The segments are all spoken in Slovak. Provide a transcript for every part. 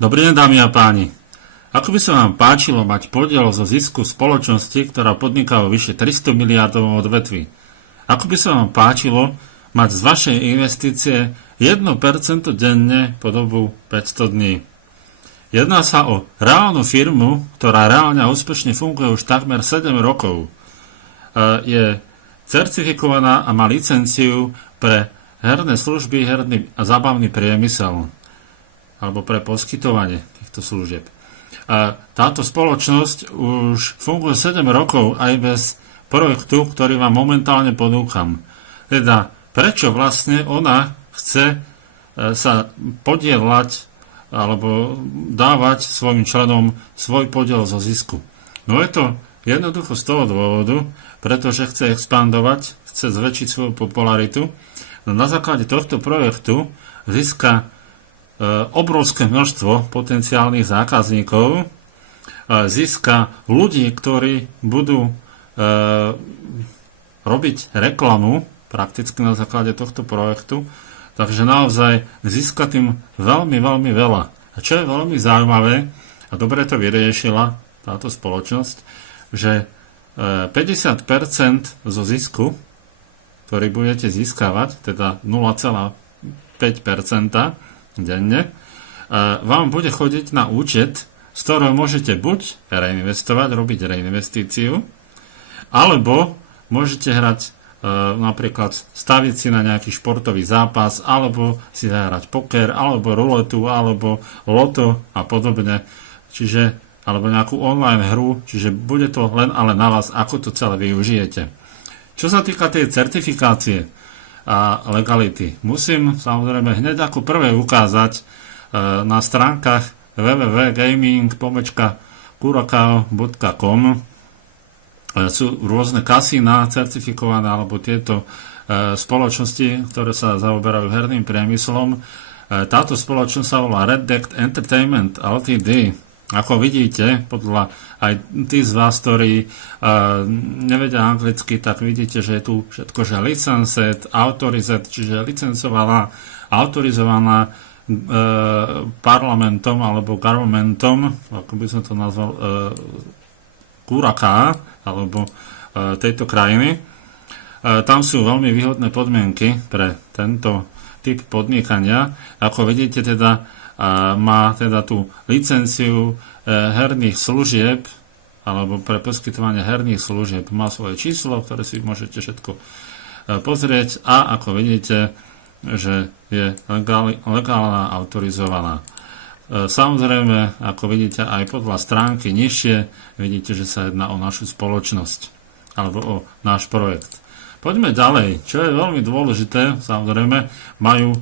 Dobrý deň, dámy a páni. Ako by sa vám páčilo mať podiel zo zisku spoločnosti, ktorá podniká vo vyše 300 miliardovom odvetví? Ako by sa vám páčilo mať z vašej investície 1% denne po dobu 500 dní? Jedná sa o reálnu firmu, ktorá reálne a úspešne funguje už takmer 7 rokov. Je certifikovaná a má licenciu pre herné služby, herný a zábavný priemysel alebo pre poskytovanie týchto služieb. Táto spoločnosť už funguje 7 rokov aj bez projektu, ktorý vám momentálne ponúkam. Teda, prečo vlastne ona chce sa podieľať alebo dávať svojim členom svoj podiel zo zisku? No je to jednoducho z toho dôvodu, pretože chce expandovať, chce zväčšiť svoju popularitu. No na základe tohto projektu získa obrovské množstvo potenciálnych zákazníkov, získa ľudí, ktorí budú robiť reklamu prakticky na základe tohto projektu, takže naozaj získa tým veľmi, veľmi veľa. A čo je veľmi zaujímavé, a dobre to vyriešila táto spoločnosť, že 50% zo zisku, ktorý budete získavať, teda 0,5% denne, vám bude chodiť na účet, z ktorého môžete buď reinvestovať, robiť reinvestíciu, alebo môžete hrať napríklad staviť si na nejaký športový zápas, alebo si zahrať poker, alebo ruletu, alebo loto a podobne, čiže, alebo nejakú online hru, čiže bude to len ale na vás, ako to celé využijete. Čo sa týka tej certifikácie a legality, musím samozrejme hneď ako prvé ukázať na stránkach www.gaming.curacao.com sú rôzne kasína certifikované alebo tieto spoločnosti, ktoré sa zaoberajú herným priemyslom. Táto spoločnosť sa volá Red Deck Entertainment Ltd. Ako vidíte, podľa aj tí z vás, ktorí nevedia anglicky, tak vidíte, že je tu všetko, že licensed, authorized, čiže licencovaná, autorizovaná parlamentom alebo governmentom, ako by som to nazval, Curacao, alebo tejto krajiny. Tam sú veľmi výhodné podmienky pre tento typ podnikania. Ako vidíte, teda má teda tú licenciu herných služieb alebo pre poskytovanie herných služieb. Má svoje číslo, ktoré si môžete všetko pozrieť a ako vidíte, že je legálna, autorizovaná. Samozrejme, ako vidíte, aj podľa stránky nižšie vidíte, že sa jedná o našu spoločnosť alebo o náš projekt. Poďme ďalej. Čo je veľmi dôležité, samozrejme, majú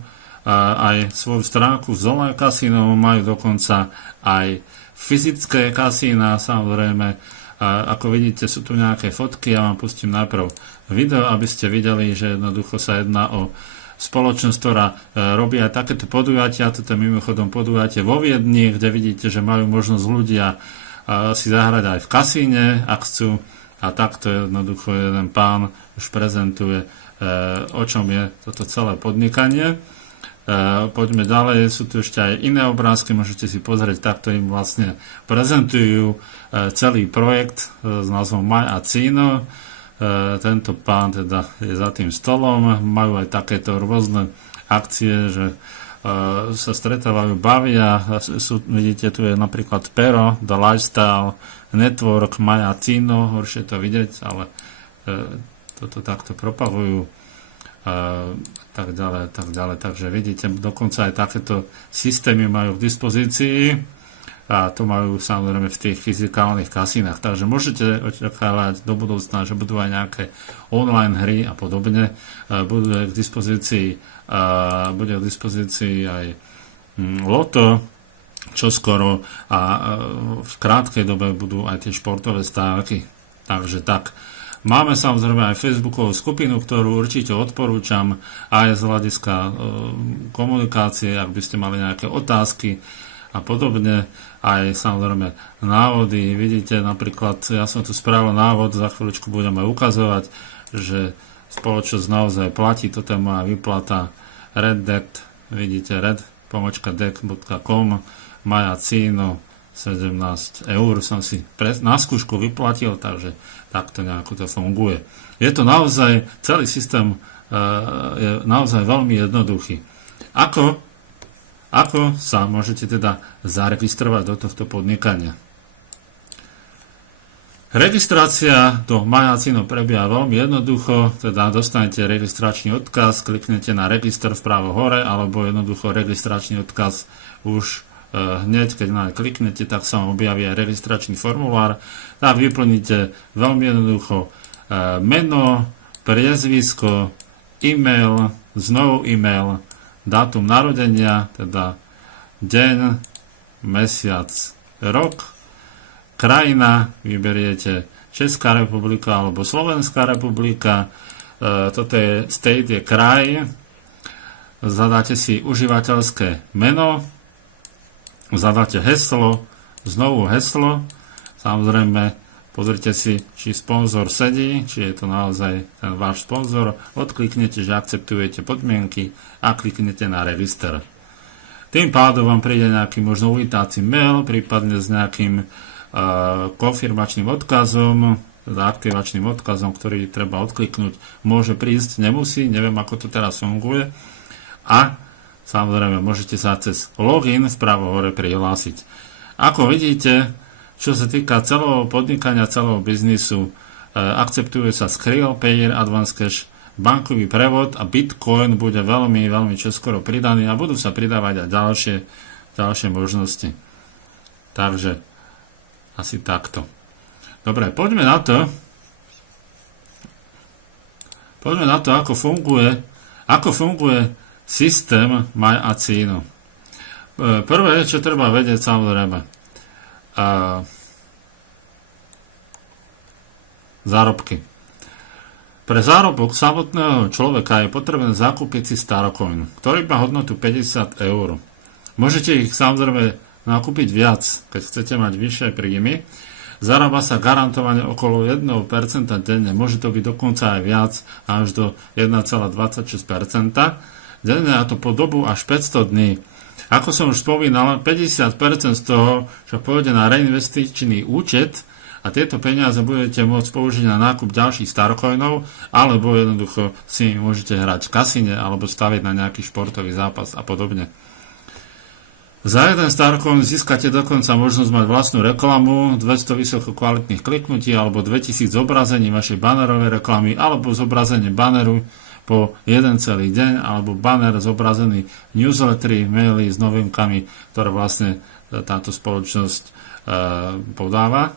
aj svoju stránku z online kasínom, majú dokonca aj fyzické kasína, samozrejme. Ako vidíte, sú tu nejaké fotky, ja vám pustím najprv video, aby ste videli, že jednoducho sa jedná o spoločnosť, ktorá robí aj takéto podujatia. Toto je mimochodom podujatie vo Viedni, kde vidíte, že majú možnosť ľudia si zahrať aj v kasíne, ak chcú. A takto jednoducho jeden pán už prezentuje, o čom je toto celé podnikanie. Poďme ďalej, sú tu ešte aj iné obrázky, môžete si pozrieť, takto im vlastne prezentujú celý projekt s názvom My Acino. Tento pán teda je za tým stolom, majú aj takéto rôzne akcie, že sa stretávajú, bavia. Vidíte, tu je napríklad Pero, The Lifestyle Network, My Acino, horšie to vidieť, ale toto takto propagujú. Tak ďalej, tak ďalej. Takže vidíte, dokonca aj takéto systémy majú v dispozícii a to majú samozrejme v tých fyzikálnych kasínach. Takže môžete očakávať do budúcna, že budú aj nejaké online hry a podobne. Bude k dispozícii aj loto čoskoro a v krátkej dobe budú aj tie športové stávky. Takže tak. Máme samozrejme aj Facebookovú skupinu, ktorú určite odporúčam aj z hľadiska komunikácie, ak by ste mali nejaké otázky a podobne. Aj samozrejme návody. Vidíte, napríklad, ja som tu spravil návod, za chvíľučku budeme ukazovať, že spoločnosť naozaj platí. Toto je moja výplata Red Deck, vidíte, Red deck.com, Majacino 17 eur som si na skúšku vyplatil, takže takto nejako to funguje. Je to naozaj, celý systém je naozaj veľmi jednoduchý. Ako sa môžete teda zaregistrovať do tohto podnikania? Registrácia do Majacino prebieha veľmi jednoducho, teda dostanete registračný odkaz, kliknete na register vpravo hore, alebo jednoducho registračný odkaz už hneď, keď na kliknete, tak sa vám objaví aj registračný formulár. Tak vyplníte veľmi jednoducho meno, priezvisko, e-mail, znovu e-mail, dátum narodenia, teda deň, mesiac, rok, krajina, vyberiete Česká republika alebo Slovenská republika, toto je state, je kraj, zadáte si užívateľské meno, zadáte heslo, znovu heslo, samozrejme pozrite si, či sponzor sedí, či je to naozaj ten váš sponzor, odkliknete, že akceptujete podmienky a kliknete na register. Tým pádom vám príde nejaký možno uvítací mail, prípadne s nejakým konfirmačným odkazom, teda aktivačným odkazom, ktorý treba odkliknúť, môže prísť, nemusí, neviem ako to teraz funguje, a samozrejme môžete sa cez login vpravo hore prihlásiť. Ako vidíte, čo sa týka celého podnikania, celého biznisu, akceptuje sa Skrill, Payer, Advance Cash, bankový prevod a Bitcoin bude veľmi, veľmi čoskoro pridaný a budú sa pridávať aj ďalšie možnosti. Takže asi takto. Dobre, poďme na to, ako funguje systém Majacino. Prvé, čo treba vedieť, samozrejme, zárobky. Pre zárobok samotného človeka je potrebné zakúpiť si Starocoin, ktorý má hodnotu 50 eur. Môžete ich samozrejme nakúpiť viac, keď chcete mať vyššie príjmy. Zarába sa garantovane okolo 1% denne, môže to byť dokonca aj viac, až do 1,26% denne, a to po dobu až 500 dní. Ako som už spomínal, 50% z toho, čo pôjde na reinvestičný účet, a tieto peniaze budete môcť použiť na nákup ďalších Starocoinov, alebo jednoducho si môžete hrať v kasíne, alebo staviť na nejaký športový zápas a podobne. Za jeden Starocoin získate dokonca možnosť mať vlastnú reklamu, 200 vysoko kvalitných kliknutí alebo 2000 zobrazení vašej bannerovej reklamy alebo zobrazenie banneru po jeden celý deň alebo banner zobrazený newslettery, maily s novinkami, ktoré vlastne táto spoločnosť podáva.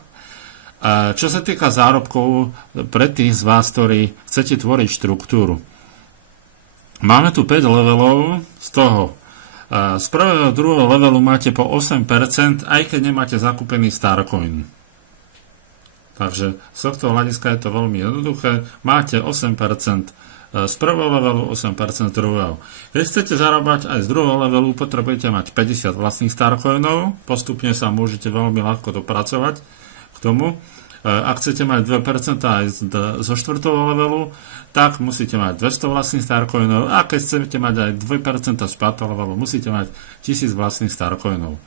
Čo sa týka zárobkov pre tých z vás, ktorí chcete tvoriť štruktúru. Máme tu 5 levelov, z toho z prvého a druhého levelu máte po 8%, aj keď nemáte zakúpený Starocoin. Takže z tohto hľadiska je to veľmi jednoduché. Máte 8% z prvého levelu, 8% z druhého. Keď chcete zarábať aj z druhého levelu, potrebujete mať 50 vlastných Starocoinov. Postupne sa môžete veľmi ľahko dopracovať k tomu. Ak chcete mať 2% aj zo 4. levelu, tak musíte mať 200 vlastných Starocoinov, a keď chcete mať aj 2% z 5. levelu, musíte mať 1000 vlastných Starocoinov.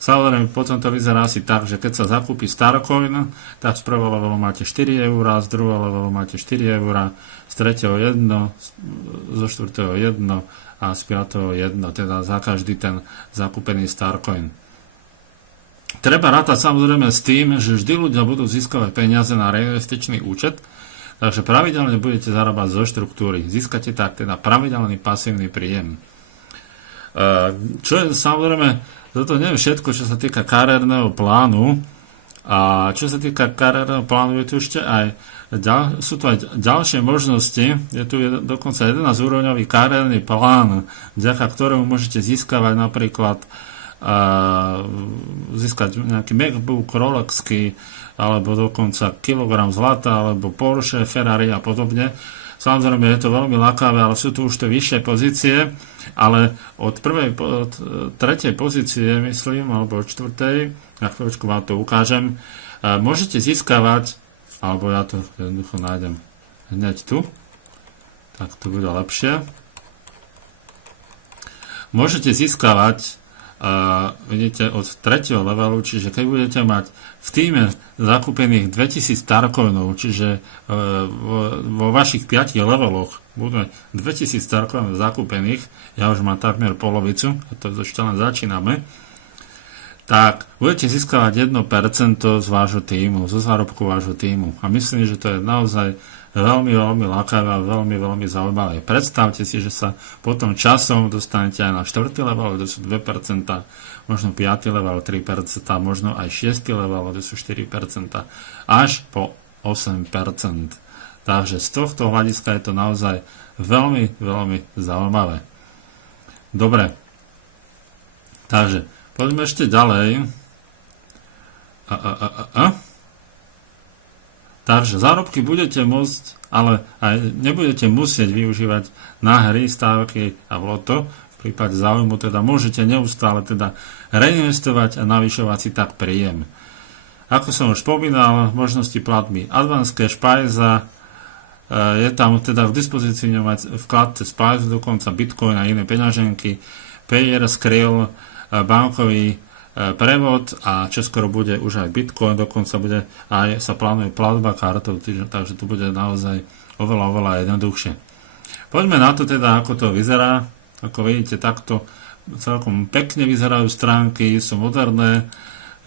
Samozrejme, potom to vyzerá asi tak, že keď sa zakúpi Starocoin, tak z 1. levelu máte 4 €, z 2. levelu máte 4 €, z 3. 1, zo 4. 1 a z 5. 1, teda za každý ten zakúpený Starocoin. Treba rátať samozrejme s tým, že vždy ľudia budú získavať peniaze na reinvestičný účet, takže pravidelne budete zarábať zo štruktúry. Získate tak teda pravidelný pasívny príjem. Čo je samozrejme, toto nie je všetko, čo sa týka kariérneho plánu. A čo sa týka kariérneho plánu, je tu ešte aj sú tu aj ďalšie možnosti. Je tu dokonca 11-úrovňový kariérny plán, vďaka ktorému môžete získavať napríklad získať nejaký MacBook, Rolexky, alebo dokonca kilogram zlata, alebo Porsche, Ferrari a podobne. Samozrejme je to veľmi lákavé, ale sú tu už tie vyššie pozície, ale od tretej pozície, myslím, alebo od štvrtej, na chvíľočku vám to ukážem, môžete získavať, alebo ja to jednoducho nájdem hneď tu, tak to bude lepšie. môžete získavať vidíte od 3. levelu, čiže keď budete mať v týme zakúpených 2000 starcoinov, čiže vo vašich 5 leveloch budú 2000 starcoinov zakúpených, ja už mám takmer polovicu, a to ešte len začíname, tak budete získavať 1% z vášho týmu, zo zárobku vášho týmu. A myslím, že to je naozaj veľmi, veľmi lákavé a veľmi, veľmi zaujímavé. Predstavte si, že sa potom časom dostanete aj na 4. level, kde sú 2%, možno 5. level 3%, možno aj 6. level, kde sú 4%, až po 8%. Takže z tohto hľadiska je to naozaj veľmi, veľmi zaujímavé. Dobre. Takže poďme ešte ďalej. Takže zárobky budete môcť, ale aj nebudete musieť využívať na hry, stávky a loto. V prípade záujmu teda môžete neustále teda reinvestovať a navyšovať si tak príjem. Ako som už spomínal, možnosti platby Advance Cash, Paiza, je tam teda v dispozícii mať vkladce z Paizu, dokonca Bitcoin a iné peňaženky, Payer, Skrill, bankový prevod a čoskoro bude už aj Bitcoin, dokonca bude aj sa plánuje platba kartou, takže to bude naozaj oveľa, oveľa jednoduchšie. Poďme na to teda, ako to vyzerá. Ako vidíte, takto celkom pekne vyzerajú stránky, sú moderné,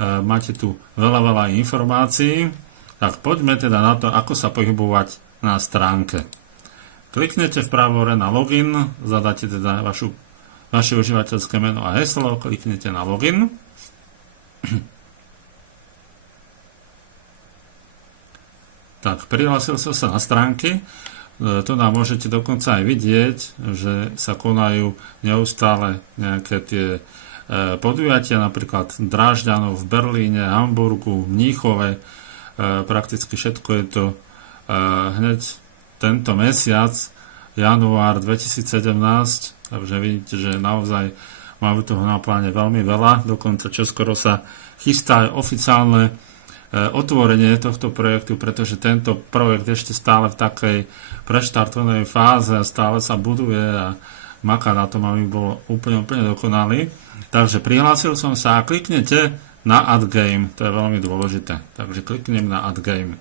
máte tu veľa, veľa informácií. Tak poďme teda na to, ako sa pohybovať na stránke. Kliknete vpravo hore na login, zadáte teda vaše užívateľské meno a heslo, kliknete na login. Tak, prihlásil som sa na stránky. Tu nám môžete dokonca aj vidieť, že sa konajú neustále nejaké tie podujatia, napríklad Drážďanov v Berlíne, Hamburgu, Mníchove. Prakticky všetko je to hneď tento mesiac, január 2017. Takže vidíte, že naozaj máme toho na pláne veľmi veľa, dokonca čoskoro sa chystá aj oficiálne otvorenie tohto projektu, pretože tento projekt ešte stále v takej preštartovanej fáze a stále sa buduje a maká na tom, aby bol úplne dokonalý. Takže prihlásil som sa a kliknete na Add Game, to je veľmi dôležité. Takže kliknem na Add Game.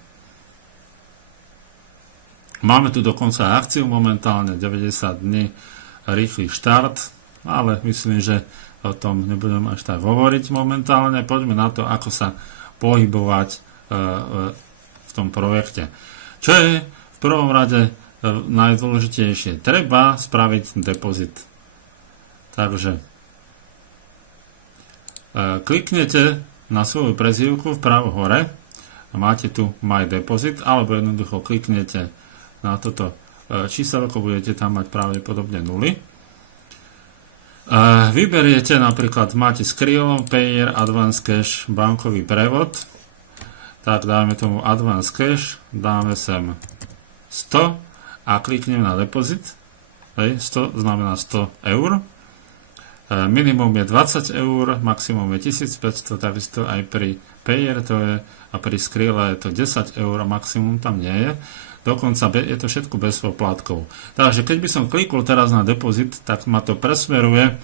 Máme tu dokonca akciu momentálne 90 dní rýchly štart, ale myslím, že o tom nebudem až tak hovoriť momentálne. Poďme na to, ako sa pohybovať v tom projekte. Čo je v prvom rade najdôležitejšie? Treba spraviť depozit. Takže kliknete na svoju prezývku vpravo hore a máte tu My Deposit, alebo jednoducho kliknete na toto číselko, budete tam mať pravdepodobne nuly. Vyberiete napríklad, máte Skrill, Payer, Advance Cash, bankový prevod. Tak dáme tomu Advance Cash, dáme sem 100 a kliknem na depozit. 100 znamená 100 eur. Minimum je 20 eur, maximum je 1500, takisto aj pri Payer to je, a pri Skrille je to 10 eur, maximum tam nie je. Dokonca je to všetko bez poplatkov. Takže keď by som klikol teraz na depozit, tak ma to presmeruje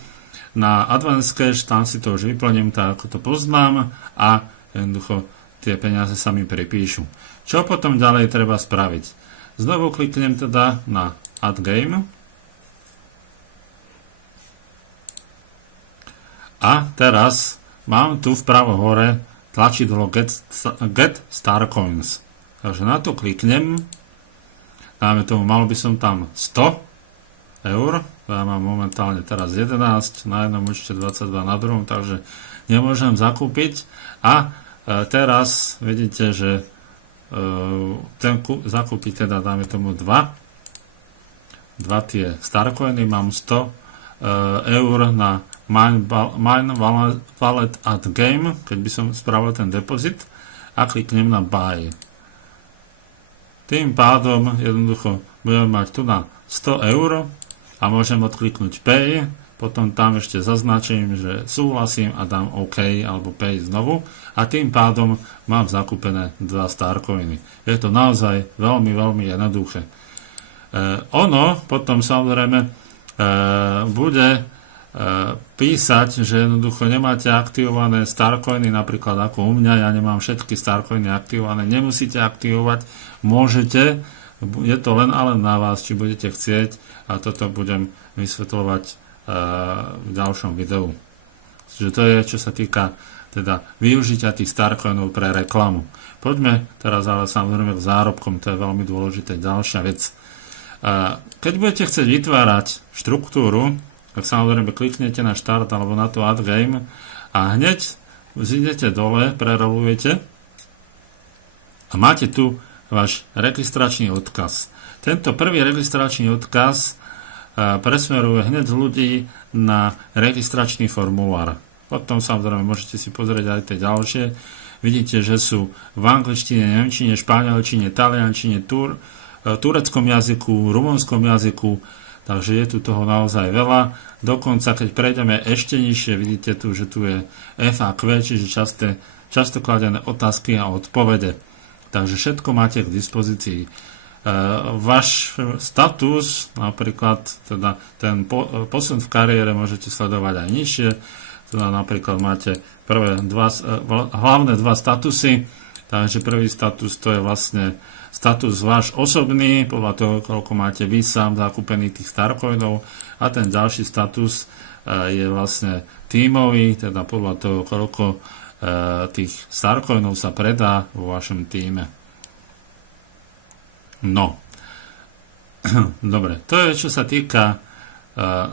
na Advance Cash, tam si to už vyplním tak, ako to poznám a jednoducho tie peniaze sa mi pripíšu. Čo potom ďalej treba spraviť? Znovu kliknem teda na Add Game a teraz mám tu vpravo hore tlačidlo Get Star Coins. Takže na to kliknem. Dáme tomu, mal by som tam 100 eur, ja mám momentálne teraz 11, na jednom účte 22 na druhom, takže nemôžem zakúpiť. A teraz vidíte, že zakúpiť teda, dáme tomu 2 tie starcoiny, mám 100 eur na Mine Wallet at Game, keď by som spravil ten depozit a kliknem na Buy. Tým pádom jednoducho budem mať tu na 100 eur a môžem odkliknúť Pay, potom tam ešte zaznačím, že súhlasím a dám OK alebo Pay znovu a tým pádom mám zakúpené 2 starcoiny. Je to naozaj veľmi, veľmi jednoduché. Ono potom samozrejme bude písať, že jednoducho nemáte aktivované Starcoiny, napríklad ako u mňa, ja nemám všetky Starcoiny aktivované, nemusíte aktivovať, môžete, je to len a len na vás, či budete chcieť, a toto budem vysvetľovať v ďalšom videu. Čiže to je, čo sa týka teda využitia tých Starcoinov pre reklamu. Poďme teraz ale samozrejme k zárobkom, to je veľmi dôležité, ďalšia vec. Keď budete chcieť vytvárať štruktúru, tak samozrejme kliknete na štart alebo na to add game a hneď zídete dole, prerolujete a máte tu váš registračný odkaz. Tento prvý registračný odkaz presmeruje hneď ľudí na registračný formulár. Potom samozrejme môžete si pozrieť aj tie ďalšie. Vidíte, že sú v angličtine, nemčine, španielčine, taliančine, tureckom jazyku, rumunskom jazyku, takže je tu toho naozaj veľa. Dokonca, keď prejdeme ešte nižšie, vidíte tu, že tu je FAQ, čiže často kladené otázky a odpovede. Takže všetko máte k dispozícii. Váš status, napríklad teda ten posun v kariére môžete sledovať aj nižšie. Teda napríklad máte hlavné dva statusy. Takže prvý status to je vlastne status váš osobný, podľa toho, koľko máte vy sám zakúpených tých Starcoinov, a ten ďalší status je vlastne tímový, teda podľa toho, koľko tých Starcoinov sa predá vo vašom tíme. No. Dobre, to je, čo sa týka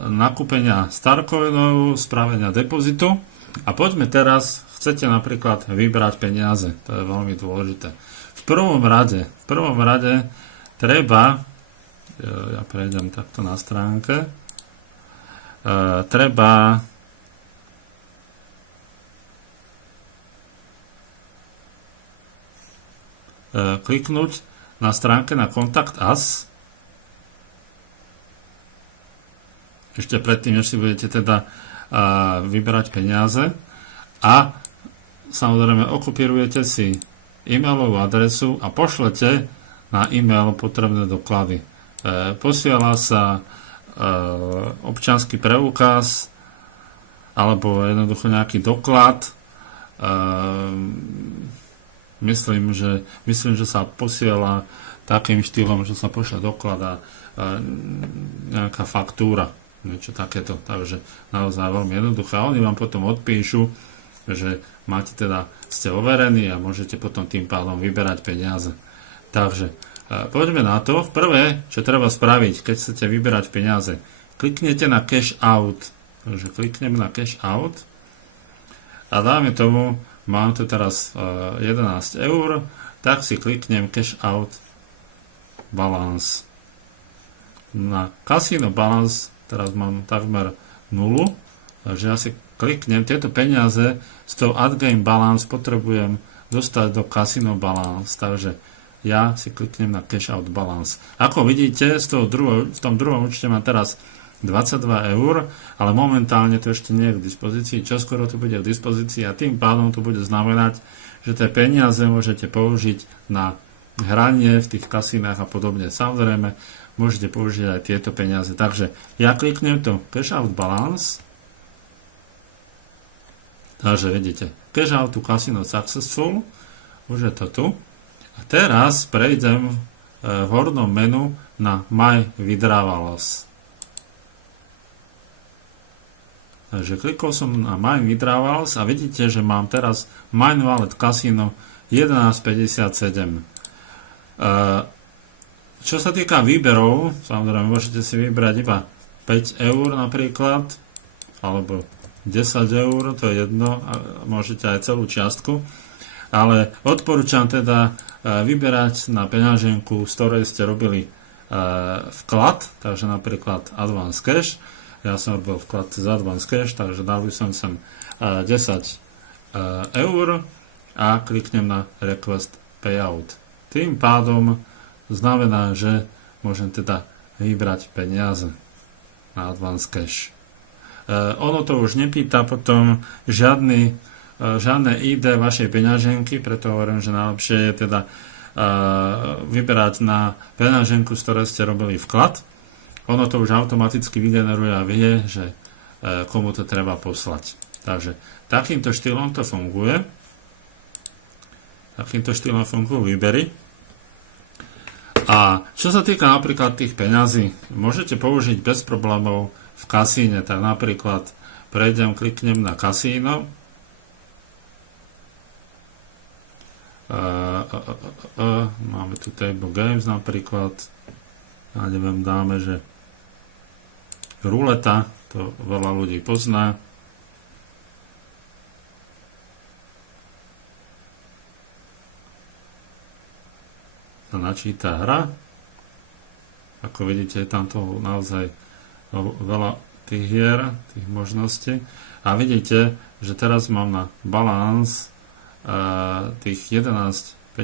nakúpenia Starcoinov, spravenia depozitu. A poďme teraz, chcete napríklad vybrať peniaze, to je veľmi dôležité. V prvom rade treba, ja prejdem takto na stránke, treba kliknúť na stránke na Contact Us. Ešte predtým, než si budete teda vyberať peniaze, a samozrejme okopírujete si e-mailovú adresu a pošlete na e-mail potrebné doklady. Posiela sa občiansky preukaz alebo jednoducho nejaký doklad. Myslím, že sa posiela takým štýlom, že sa pošle doklad a nejaká faktúra, niečo takéto. Takže naozaj veľmi jednoduché. A oni vám potom odpíšu, že máte teda, ste overení a môžete potom tým pádom vyberať peniaze. Takže poďme na to. Prvé, čo treba spraviť, keď chcete vyberať peniaze, kliknete na Cash Out. Takže kliknem na Cash Out a dáme tomu, mám tu teraz 11 eur, tak si kliknem Cash Out Balance. Na Casino Balance teraz mám takmer 0, takže ja si kliknem tieto peniaze z toho Add Game Balance, potrebujem dostať do Casino Balance, takže ja si kliknem na Cash Out Balance. Ako vidíte, v tom druhom účte mám teraz 22 eur, ale momentálne to ešte nie je k dispozícii, čoskoro to bude k dispozícii a tým pádom to bude znamenať, že tie peniaze môžete použiť na hranie v tých kasinách a podobne. Samozrejme, môžete použiť aj tieto peniaze. Takže ja kliknem to Cash Out Balance. Takže vidíte, Cash Out to Casino Successful, už je to tu. A teraz prejdem v hornom menu na My Withdrawals. Takže klikol som na My Withdrawals a vidíte, že mám teraz Mine Wallet Casino 11,57. Čo sa týka výberov, samozrejme môžete si vybrať iba 5 eur napríklad, alebo 10 eur, to je jedno, môžete aj celú čiastku, ale odporúčam teda vyberať na peňaženku, z ktorej ste robili vklad, takže napríklad Advance Cash. Ja som robil vklad cez Advance Cash, takže dal by som sem 10 eur a kliknem na Request Payout. Tým pádom znamená, že môžem teda vybrať peniaze na Advance Cash. Ono to už nepýta potom žiadne ID vašej peňaženky, preto hovorím, že najlepšie je teda vyberať na peňaženku, z ktorej ste robili vklad. Ono to už automaticky vygeneruje a vie, že komu to treba poslať. Takže takýmto štýlom to funguje. Takýmto štýlom fungujú výbery. A čo sa týka napríklad tých peňazí, môžete použiť bez problémov v kasíne. Tak napríklad kliknem na kasíno. Máme tu Table Games napríklad. Ja neviem, dáme, že ruleta, to veľa ľudí pozná. Sa načíta hra. Ako vidíte, je tam toho naozaj veľa tých hier, tých možností. A vidíte, že teraz mám na balans tých 11,57,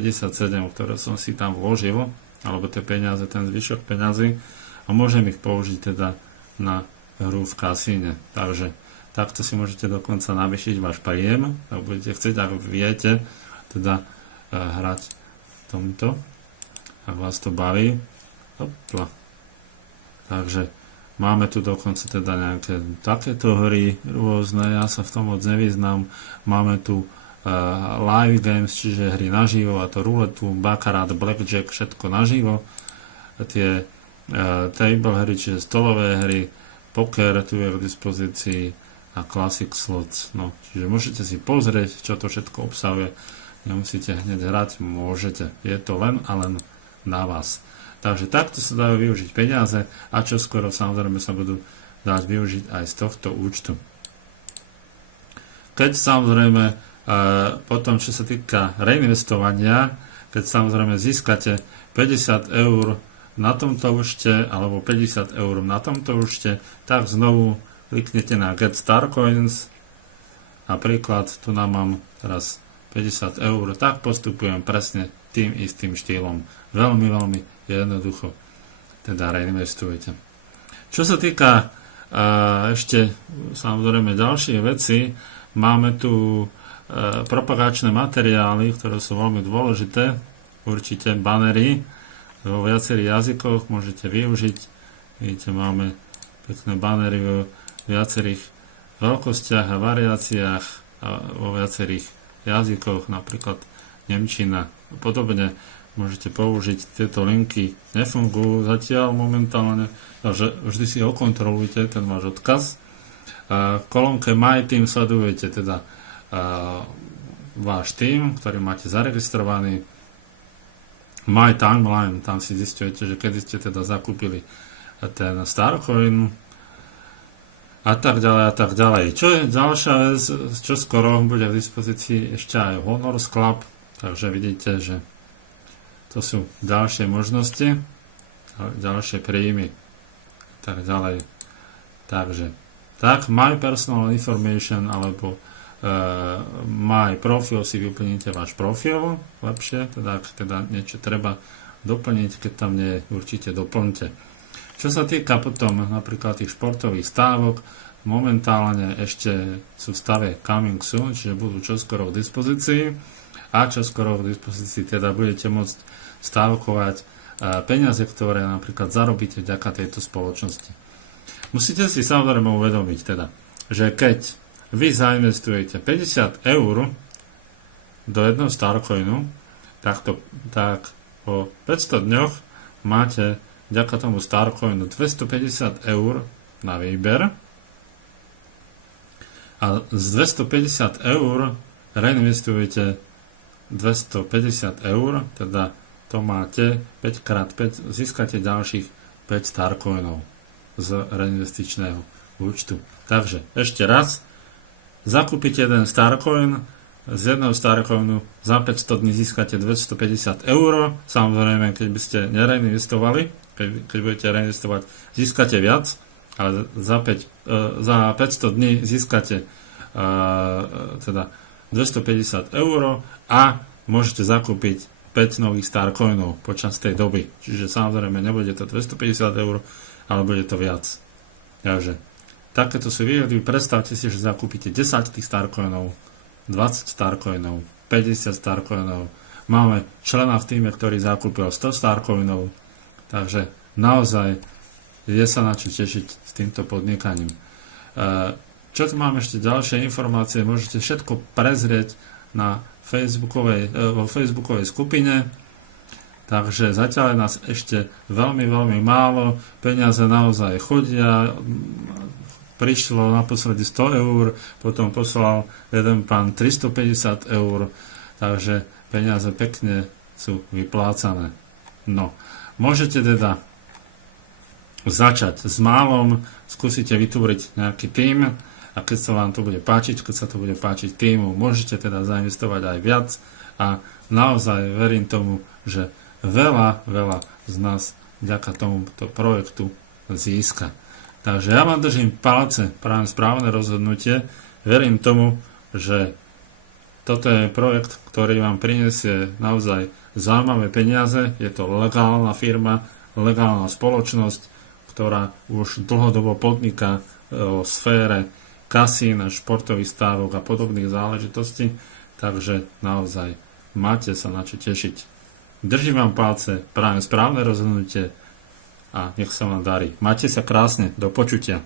ktoré som si tam vložil, alebo tie peniaze, ten zvyšok peňazí, a môžem ich použiť teda na hru v kasíne. Takže takto si môžete dokonca navýšiť váš príjem, ak budete chcieť, ak viete teda hrať tomto, ak vás to baví. Hopla. Takže máme tu dokonca teda nejaké takéto hry rôzne, ja sa v tom moc nevyznám. Máme tu live games, čiže hry naživo, a to ruletu, baccarat, blackjack, všetko naživo. Tie table hry, čiže stolové hry, poker tu je k dispozícii a classic slots. No, čiže môžete si pozrieť, čo to všetko obsahuje. Nemusíte hneď hrať, môžete. Je to len a len na vás. Takže takto sa dajú využiť peniaze a čo skoro samozrejme sa budú dať využiť aj z tohto účtu. Keď samozrejme potom, čo sa týka reinvestovania, keď samozrejme získate 50 eur na tomto účte alebo 50 eur na tomto účte, tak znovu kliknete na Get Star Coins. Napríklad tu nám mám teraz 50 eur, tak postupujem presne tým istým štýlom. Veľmi, veľmi jednoducho teda reinvestujete. Čo sa týka ešte samozrejme ďalšie veci, máme tu propagačné materiály, ktoré sú veľmi dôležité, určite banery vo viacerých jazykoch môžete využiť. Vidíte, máme pekné banery vo viacerých veľkostiach a variáciách a vo viacerých jazykoch, napríklad nemčina a podobne. Môžete použiť tieto linky, nefungujú zatiaľ momentálne, takže vždy si okontrolujte ten váš odkaz. V kolónke My Team sledujete teda váš tým, ktorý máte zaregistrovaný. My Timeline, tam si zisťujete, že kedy ste teda zakúpili ten Starcoin a tak ďalej a tak ďalej. Čo je ďalšia vec, čo skoro bude v dispozícii ešte aj Honors Club, takže vidíte, že to sú ďalšie možnosti, ďalšie príjmy a tak ďalej. Takže tak, My Personal Information alebo My Profil si vyplníte váš profil lepšie, teda ak teda niečo treba doplniť, keď tam nie je, určite doplňte. Čo sa týka potom napríklad tých športových stávok, momentálne ešte sú v stave coming soon, čiže budú čoskoro v dispozícii a čoskoro v dispozícii teda budete môcť stávkovať peniaze, ktoré napríklad zarobíte vďaka tejto spoločnosti. Musíte si samozrejme uvedomiť teda, že keď vy zainvestujete 50 eur do jedného Starcoinu, tak po 500 dňoch máte vďaka tomu Starcoinu 250 eur na výber a z 250 eur reinvestujete 250 eur, teda to máte 5x5, získate ďalších 5 Starcoinov z reinvestičného účtu. Takže ešte raz, zakúpite jeden Starcoin, z jedného Starcoinu za 500 dní získate 250 eur. Samozrejme, keď by ste nereinvestovali, keď budete reinvestovať, získate viac, ale za 500 dní získate teda 250 eur a môžete zakúpiť 5 nových Starcoinov počas tej doby. Čiže samozrejme, nebude to 250 eur, ale bude to viac. Takže takéto sú výhody. Predstavte si, že zakúpite 10 tých Starcoinov, 20 Starcoinov, 50 Starcoinov. Máme člena v týme, ktorý zakúpil 100 Starcoinov. Takže naozaj je sa na čo tešiť s týmto podnikaním. Čo tu mám ešte ďalšie informácie, môžete všetko prezrieť na vo facebookovej skupine. Takže zatiaľ je nás ešte veľmi, veľmi málo. Peniaze naozaj chodia. Prišlo naposledy 100 eur, potom poslal jeden pán 350 eur. Takže peniaze pekne sú vyplácané. No, môžete teda začať s málom, skúsite vytvoriť nejaký tím a keď sa vám to bude páčiť, keď sa to bude páčiť týmu, môžete teda zainvestovať aj viac a naozaj verím tomu, že veľa z nás vďaka tomuto projektu získa. Takže ja vám držím palce, práve správne rozhodnutie, verím tomu, že toto je projekt, ktorý vám prinesie naozaj zaujímavé peniaze, je to legálna firma, legálna spoločnosť, ktorá už dlhodobo podniká o sfére kasín, športových stávok a podobných záležitostí, takže naozaj máte sa na čo tešiť. Držím vám palce, práve správne rozhodnutie a nech sa vám darí. Majte sa krásne, do počutia.